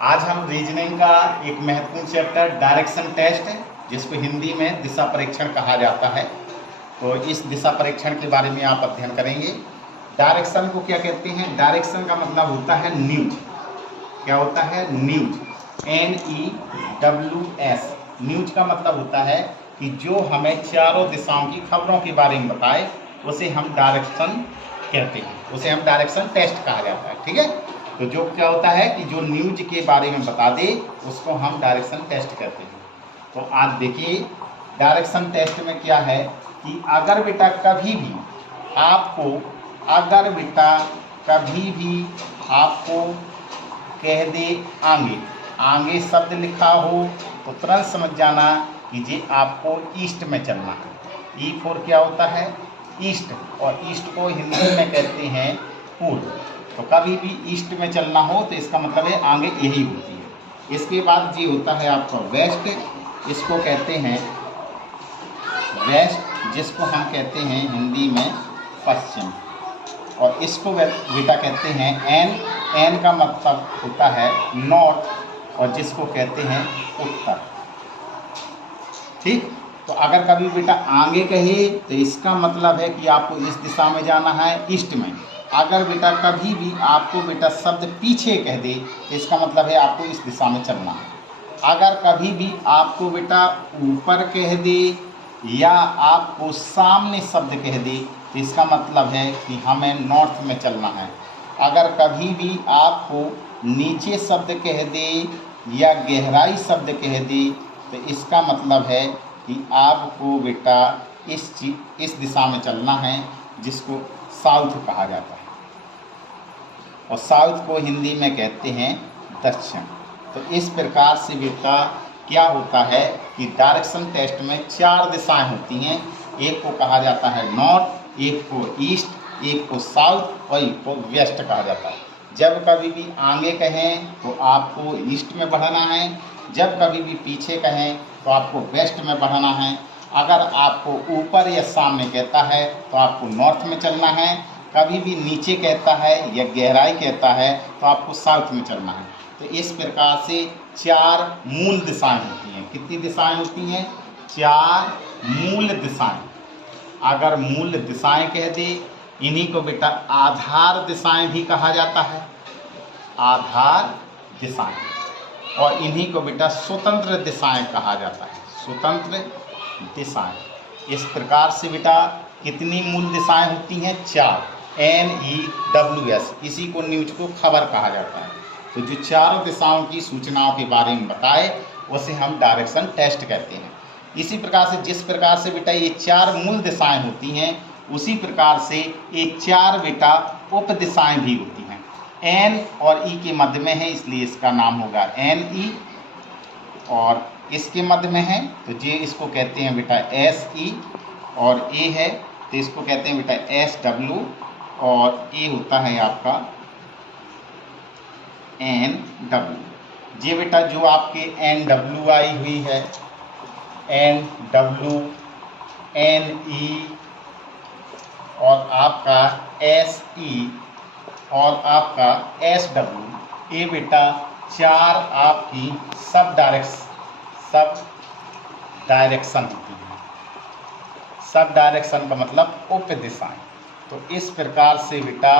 आज हम रीजनिंग का एक महत्वपूर्ण चैप्टर डायरेक्शन टेस्ट है, जिसको हिंदी में दिशा परीक्षण कहा जाता है। तो इस दिशा परीक्षण के बारे में आप अध्ययन करेंगे। डायरेक्शन को क्या कहते हैं? डायरेक्शन का मतलब होता है न्यूज। क्या होता है? News, NEWS। न्यूज का मतलब होता है कि जो हमें चारों दिशाओं की खबरों के बारे में बताए, उसे हम डायरेक्शन कहते हैं, उसे हम डायरेक्शन टेस्ट कहा जाता है। ठीक है, तो जो क्या होता है कि जो न्यूज के बारे में बता दे, उसको हम डायरेक्शन टेस्ट कहते हैं। तो आज देखिए डायरेक्शन टेस्ट में क्या है कि अगर बेटा कभी भी आपको कह दे आगे शब्द लिखा हो, तो तुरंत समझ जाना कि ये आपको ईस्ट में चलना है। E4 क्या होता है? ईस्ट, और ईस्ट को हिंदी में कहते हैं पूर्व। तो कभी भी ईस्ट में चलना हो तो इसका मतलब है आगे यही होती है। इसके बाद ये होता है आपका वेस्ट, इसको कहते हैं वेस्ट, जिसको हम कहते हैं हिंदी में पश्चिम। और इसको बेटा कहते हैं एन का मतलब होता है नॉर्थ, और जिसको कहते हैं उत्तर। ठीक, तो अगर कभी बेटा आगे कहे तो इसका मतलब है कि आपको इस दिशा में जाना है, ईस्ट में। अगर बेटा कभी भी आपको बेटा शब्द पीछे कह दे तो इसका मतलब है आपको इस दिशा में चलना है। अगर कभी भी आपको बेटा ऊपर कह दे या आपको सामने शब्द कह दे तो इसका मतलब है कि हमें नॉर्थ में चलना है। अगर कभी भी आपको नीचे शब्द कह दे या गहराई शब्द कह दे तो इसका मतलब है कि आपको बेटा इस दिशा में चलना है, जिसको साउथ कहा जाता है। और साउथ को हिंदी में कहते हैं दक्षिण। तो इस प्रकार से बेटा क्या होता है कि डायरेक्शन टेस्ट में 4 दिशाएं होती हैं। एक को कहा जाता है नॉर्थ, एक को ईस्ट, एक को साउथ और एक को वेस्ट कहा जाता है। जब कभी भी आगे कहें तो आपको ईस्ट में बढ़ना है, जब कभी भी पीछे कहें तो आपको वेस्ट में बढ़ना है। अगर आपको ऊपर या सामने कहता है तो आपको नॉर्थ में चलना है। कभी भी नीचे कहता है या गहराई कहता है तो आपको साउथ में चलना है। तो इस प्रकार से 4 मूल दिशाएं होती हैं। कितनी दिशाएं होती हैं? 4 मूल दिशाएं। अगर मूल दिशाएं कह दे, इन्हीं को बेटा आधार दिशाएं भी कहा जाता है, आधार दिशाएं। और इन्हीं को बेटा स्वतंत्र दिशाएं कहा जाता है, स्वतंत्र दिशाएं। इस प्रकार से बेटा कितनी मूल दिशाएं होती हैं? 4, NEWS। इसी को न्यूज को खबर कहा जाता है। तो जो चारों दिशाओं की सूचनाओं के बारे में बताए, उसे हम डायरेक्शन टेस्ट कहते हैं। इसी प्रकार से जिस प्रकार से बेटा ये 4 मूल दिशाएं होती हैं, उसी प्रकार से ये 4 बेटा उप दिशाएं भी होती हैं। N और E के मध्य में है, इसलिए इसका नाम होगा NE। और इसके मध्य में है तो ये इसको कहते हैं बेटा SE। और A है तो इसको कहते हैं बेटा SW। और A होता है आपका NW। ये बेटा जो आपके NW आई हुई है, NW, NE और आपका SE और आपका SW, ये बेटा 4 आपकी सब डायरेक्शन होती है। सब डायरेक्शन का मतलब उप दिशाएं। तो इस प्रकार से बेटा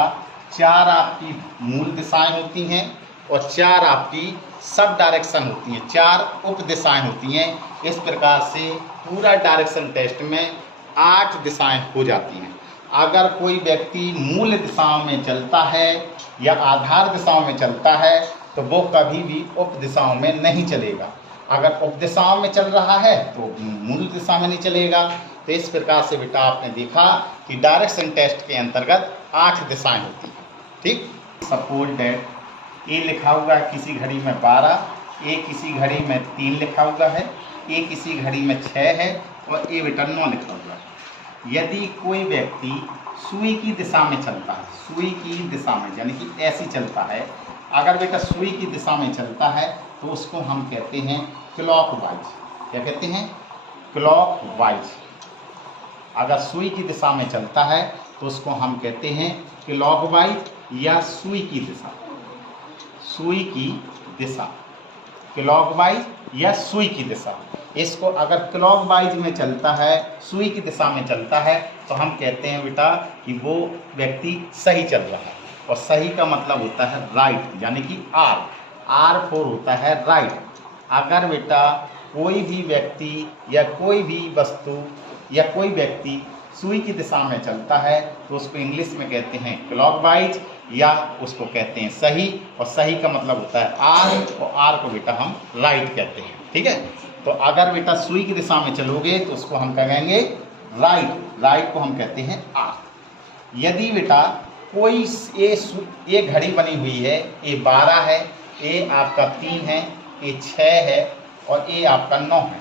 4 आपकी मूल दिशाएं होती हैं और 4 आपकी सब डायरेक्शन होती हैं, 4 उप दिशाएं होती हैं। इस प्रकार से पूरा डायरेक्शन टेस्ट में 8 दिशाएं हो जाती हैं। अगर कोई व्यक्ति मूल दिशाओं में चलता है या आधार दिशाओं में चलता है तो वो कभी भी उप दिशाओं में नहीं चलेगा। अगर उप दिशाओं में चल रहा है तो मूल दिशा में नहीं चलेगा। तो इस प्रकार से बेटा आपने देखा कि डायरेक्शन टेस्ट के अंतर्गत 8 दिशाएं होती हैं। ठीक, सपोज दैट ए लिखा हुआ है किसी घड़ी में 12, ए किसी घड़ी में 3 लिखा हुआ है, ए किसी घड़ी में 6 है और ए बेटा 9 लिखा हुआ है। यदि कोई व्यक्ति सुई की दिशा में चलता है, सुई की दिशा में यानी कि ऐसी चलता है, अगर बेटा सुई की दिशा में चलता है तो उसको हम कहते हैं क्लॉकवाइज। क्या कहते हैं? क्लॉकवाइज। अगर सुई की दिशा में चलता है तो उसको हम कहते हैं क्लॉकवाइज या सुई की दिशा, सुई की दिशा, क्लॉकवाइज या सुई की दिशा। इसको अगर क्लॉकवाइज में चलता है, सुई की दिशा में चलता है, तो हम कहते हैं बेटा कि वो व्यक्ति सही चल रहा है। और सही का मतलब होता है राइट, यानी कि आर फोर होता है राइट। अगर बेटा कोई भी व्यक्ति या कोई भी वस्तु या कोई व्यक्ति सुई की दिशा में चलता है तो उसको इंग्लिश में कहते हैं क्लॉकवाइज या उसको कहते हैं सही। और सही का मतलब होता है आर, और आर को बेटा हम राइट कहते हैं। ठीक है, तो अगर बेटा सुई की दिशा में चलोगे तो उसको हम कहेंगे राइट को हम कहते हैं आर। यदि बेटा कोई ये घड़ी बनी हुई है, ये 12 है, ये आपका 3 है, ये 6 है और ये आपका 9 है।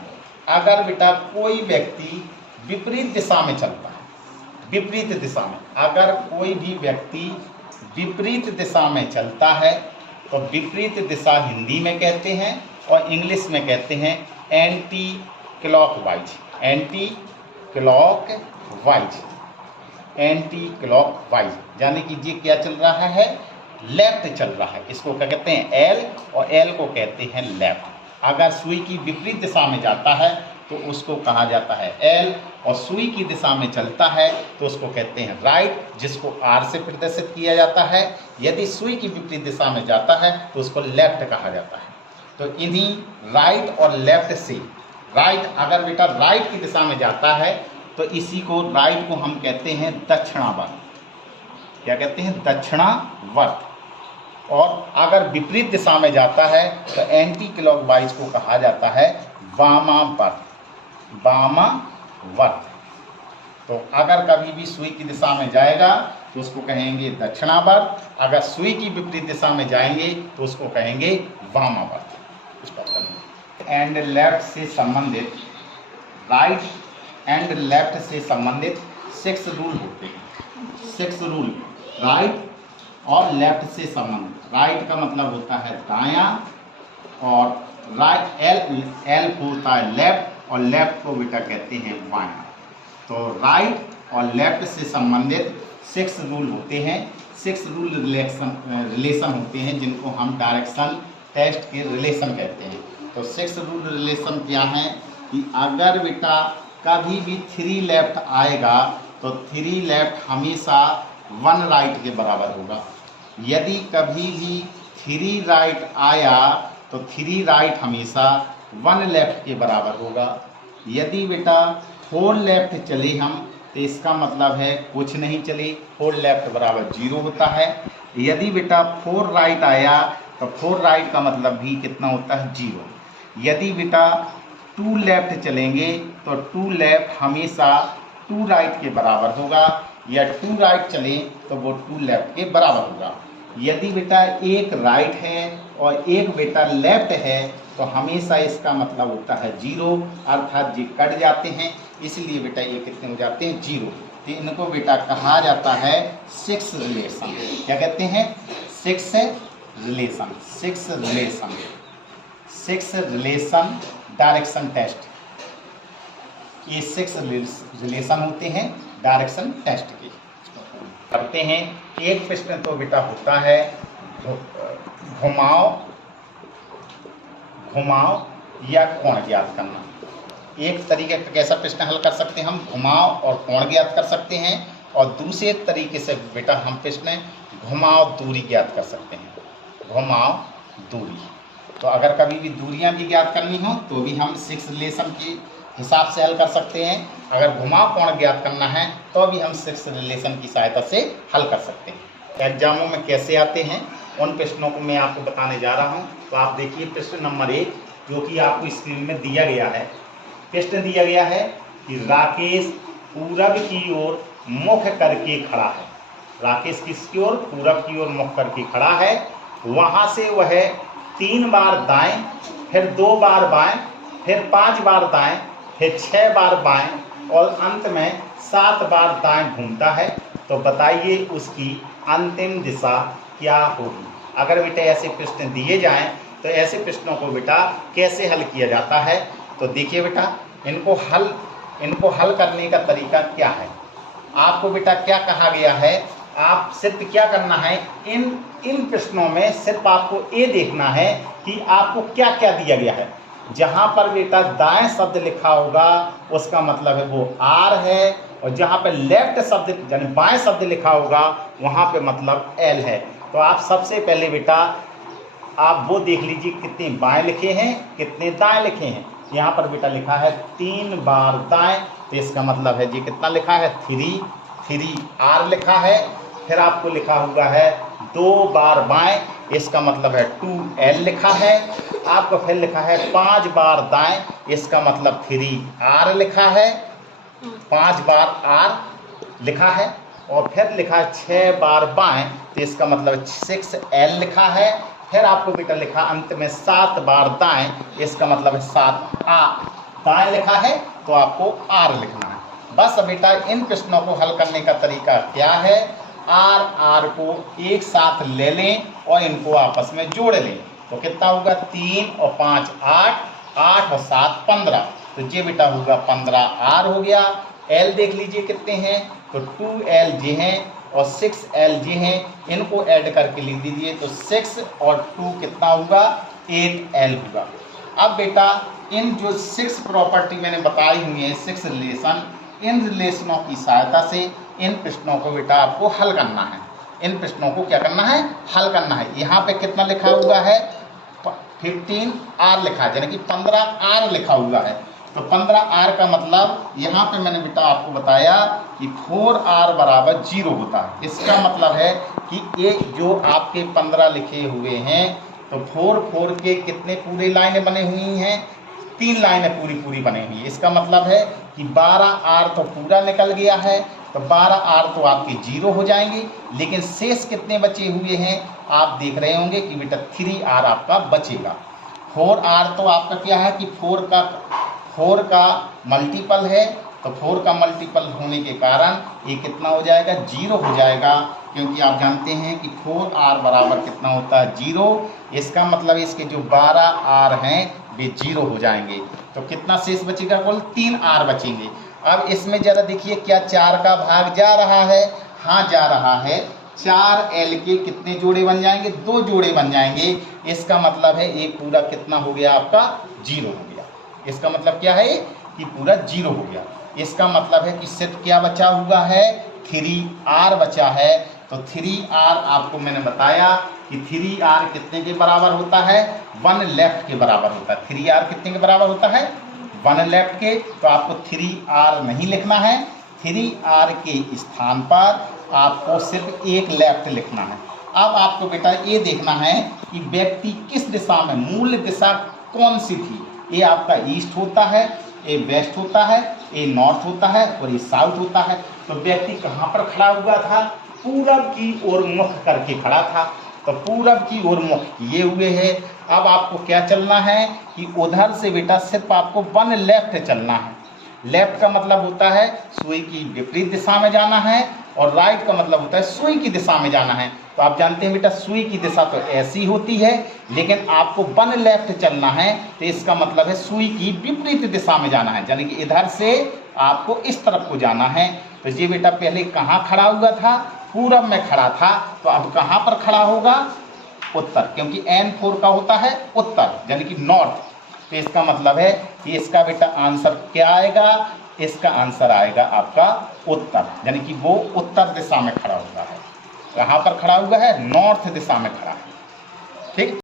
अगर बेटा कोई व्यक्ति विपरीत दिशा में चलता है, विपरीत दिशा में, अगर कोई भी व्यक्ति विपरीत दिशा में चलता है तो विपरीत दिशा हिंदी में कहते हैं और इंग्लिश में कहते हैं anti clockwise. Anti clockwise, anti clockwise, यानी कि ये क्या चल रहा है, लेफ्ट चल रहा है। इसको क्या कहते हैं, एल, और एल को कहते हैं लेफ्ट। अगर सुई की विपरीत दिशा में जाता है तो उसको कहा जाता है एल, और सुई की दिशा में चलता है तो उसको कहते हैं राइट, जिसको आर से प्रदर्शित किया जाता है। यदि सुई की विपरीत दिशा में जाता है तो उसको लेफ्ट कहा जाता है। तो इन्हीं राइट और लेफ्ट से, राइट अगर बेटा राइट की दिशा में जाता है तो इसी को राइट को हम कहते हैं दक्षिणावर्त। क्या कहते हैं, दक्षिणावर्त। और अगर विपरीत दिशा में जाता है तो एंटी क्लॉकवाइज को कहा जाता है वामावर्त, वामावर्त। तो अगर कभी भी सुई की दिशा में जाएगा तो उसको कहेंगे दक्षिणावर्त, अगर सुई की विपरीत दिशा में जाएंगे तो उसको कहेंगे वामावर्त। एंड लेफ्ट से संबंधित, राइट एंड लेफ्ट से संबंधित 6 रूल होते हैं। 6 रूल राइट और लेफ्ट से संबंधित। राइट का मतलब होता है दायां, और राइट एल होता है लेफ्ट, और लेफ्ट को बेटा कहते हैं बायां। तो राइट और लेफ्ट से संबंधित 6 रूल होते हैं। 6 रूल रिलेशन होते हैं जिनको हम डायरेक्शन टेस्ट के रिलेशन कहते हैं। तो 6 रूल रिलेशन क्या है कि अगर बेटा कभी भी 3 लेफ्ट आएगा तो 3 लेफ्ट हमेशा 1 राइट के बराबर होगा। यदि कभी भी 3 राइट आया तो 3 राइट हमेशा 1 लेफ्ट के बराबर होगा। यदि बेटा 4 लेफ्ट चले हम तो इसका मतलब है कुछ नहीं चले, 4 लेफ्ट बराबर 0 होता है। यदि बेटा 4 राइट आया तो 4 राइट का मतलब भी कितना होता है, 0। यदि बेटा 2 लेफ्ट चलेंगे तो 2 लेफ्ट हमेशा 2 राइट के बराबर होगा, या 2 राइट चले तो वो 2 लेफ्ट के बराबर होगा। यदि बेटा एक राइट है और एक बेटा लेफ्ट है तो हमेशा इसका मतलब होता है 0, अर्थात ये कट जाते हैं, इसलिए बेटा ये कितने हो जाते हैं, 0। तो इनको बेटा कहा जाता है 6 रिलेशन। क्या कहते हैं, 6 relation, 6 relation, 6 relation direction test. ये 6 रिलेशन होते हैं डायरेक्शन टेस्ट के। करते हैं एक प्रश्न तो बेटा होता है घुमाव या कोण ज्ञात करना। एक तरीके का कैसा प्रश्न हल कर सकते हैं हम, घुमाव और कोण ज्ञात कर सकते हैं, और दूसरे तरीके से बेटा हम प्रश्न घुमाव दूरी ज्ञात कर सकते हैं। घुमाव दूरी, तो अगर कभी भी दूरियां भी ज्ञात करनी हो तो भी हम 6 रिलेशन के हिसाब से हल कर सकते हैं। अगर घुमाव कोण ज्ञात करना है तो भी हम 6 रिलेशन की सहायता से हल कर सकते हैं। एग्जामों में कैसे आते हैं उन प्रश्नों को मैं आपको बताने जा रहा हूं। तो आप देखिए प्रश्न नंबर 1 जो कि आपको स्क्रीन में दिया गया है। प्रश्न दिया गया है कि राकेश पूरब की ओर मुख करके खड़ा है। राकेश किसकी ओर, पूरब की ओर मुख करके खड़ा है। वहां से वह 3 बार दाएं, फिर 2 बार बाएं, फिर 5 बार दाएं, फिर 6 बार बाएं और अंत में 7 बार दाएं घूमता है। तो बताइए उसकी अंतिम दिशा क्या होगी। अगर बेटा ऐसे प्रश्न दिए जाएं तो ऐसे प्रश्नों को बेटा कैसे हल किया जाता है, तो देखिए बेटा इनको हल करने का तरीका क्या है। आपको बेटा क्या कहा गया है, आप सिर्फ क्या करना है, इन प्रश्नों में सिर्फ आपको ये देखना है कि कि आपको क्या क्या दिया गया है। जहाँ पर बेटा दाएं शब्द लिखा होगा उसका मतलब है वो आर है, और जहाँ पर लेफ्ट शब्द यानी बाएं शब्द लिखा होगा वहाँ पे मतलब एल है। तो आप सबसे पहले बेटा आप वो देख लीजिए कितने बाएं लिखे हैं कितने दाएं लिखे हैं। यहाँ पर बेटा लिखा है 3 बार दाएं, तो इसका मतलब है जी कितना लिखा है 3 आर लिखा है। फिर आपको लिखा हुआ है 2 बार बाएं, इसका मतलब है 2L लिखा है। आपको फिर लिखा है 5 बार दाएं, इसका मतलब 3R लिखा है, 5 बार R लिखा है। और फिर लिखा है 6 बार बाएं, तो इसका मतलब 6L लिखा है। फिर आपको बेटा लिखा अंत में 7 बार दाएं, इसका मतलब है 7R दाएं लिखा है, तो आपको R लिखना है। बस बेटा इन प्रश्नों को हल करने का तरीका क्या है, R को एक साथ ले लें और इनको आपस में जोड़ लें, तो कितना होगा 3 और 5 8, 8 और 7 15, तो ये बेटा होगा 15R हो गया। L देख लीजिए कितने हैं, तो 2L जी हैं और 6L जी हैं, इनको ऐड करके लिख दीजिए, तो 6 और 2 कितना होगा 8L होगा। अब बेटा इन जो 6 प्रॉपर्टी मैंने बताई हुई है 6 रिलेशन, इन रिलेशनों की सहायता से इन प्रश्नों को बेटा आपको हल करना है। इन प्रश्नों को क्या करना है, हल करना है। यहाँ पे कितना लिखा हुआ है 15R लिखा है, यानी कि 15R लिखा हुआ है। तो 15R का मतलब यहाँ पे मैंने बेटा आपको बताया कि 4R बराबर 0 होता है। इसका मतलब है कि ये जो आपके 15 लिखे हुए हैं, तो 4 के कितने पूरे लाइनें बने हुई हैं, 3 लाइनें पूरी बनी हुई है। इसका मतलब है कि 12R तो पूरा निकल गया है, तो 12R तो आपके 0 हो जाएंगे, लेकिन शेष कितने बचे हुए हैं आप देख रहे होंगे कि बेटा 3R आपका बचेगा। 4R तो आपका क्या है कि 4 का मल्टीपल है, तो 4 का मल्टीपल होने के कारण ये कितना हो जाएगा 0 हो जाएगा, क्योंकि आप जानते हैं कि 4R बराबर कितना होता है 0। इसका मतलब इसके जो 12R हैं वे 0 हो जाएंगे, तो कितना शेष बचेगा कुल 3R बचेंगे। अब इसमें ज़रा देखिए क्या 4 का भाग जा रहा है, हाँ जा रहा है। 4L के कितने जोड़े बन जाएंगे, 2 जोड़े बन जाएंगे। इसका मतलब है ये पूरा कितना हो गया आपका 0 हो गया। इसका मतलब क्या है कि पूरा 0 हो गया। इसका मतलब है कि सिर्फ क्या बचा हुआ है 3R बचा है। तो 3R आपको मैंने बताया कि 3R कितने के बराबर होता है 1 लेफ्ट के बराबर होता है। 3R कितने के बराबर होता है 1 लेफ्ट के, तो आपको 3R नहीं लिखना है। 3R के स्थान पर आपको सिर्फ 1 लेफ्ट लिखना है। अब आपको बेटा ये देखना है कि व्यक्ति किस दिशा में, मूल दिशा कौन सी थी। ये आपका ईस्ट होता है, ये वेस्ट होता है, ये नॉर्थ होता है और ये साउथ होता है। तो व्यक्ति कहाँ पर खड़ा हुआ था, पूरब की ओर मुख करके खड़ा था, तो पूरब की ओर मुख किए हुए है। अब आपको क्या चलना है कि उधर से बेटा सिर्फ आपको 1 लेफ्ट चलना है। लेफ्ट का मतलब होता है सुई की विपरीत दिशा में जाना है, और राइट का मतलब होता है सुई की दिशा में जाना है। तो आप जानते हैं बेटा सुई की दिशा तो ऐसी होती है, लेकिन आपको 1 लेफ्ट चलना है, तो इसका मतलब है सुई की विपरीत दिशा में जाना है, यानी कि इधर से आपको इस तरफ को जाना है। तो ये बेटा पहले कहाँ खड़ा हुआ था, पूरब में खड़ा था, तो अब कहाँ पर खड़ा होगा उत्तर, क्योंकि N4 का होता है उत्तर यानी कि नॉर्थ। तो इसका मतलब है कि इसका बेटा आंसर क्या आएगा, इसका आंसर आएगा आपका उत्तर, यानी कि वो उत्तर दिशा में खड़ा हुआ है। कहाँ पर खड़ा हुआ है, नॉर्थ दिशा में खड़ा है। ठीक।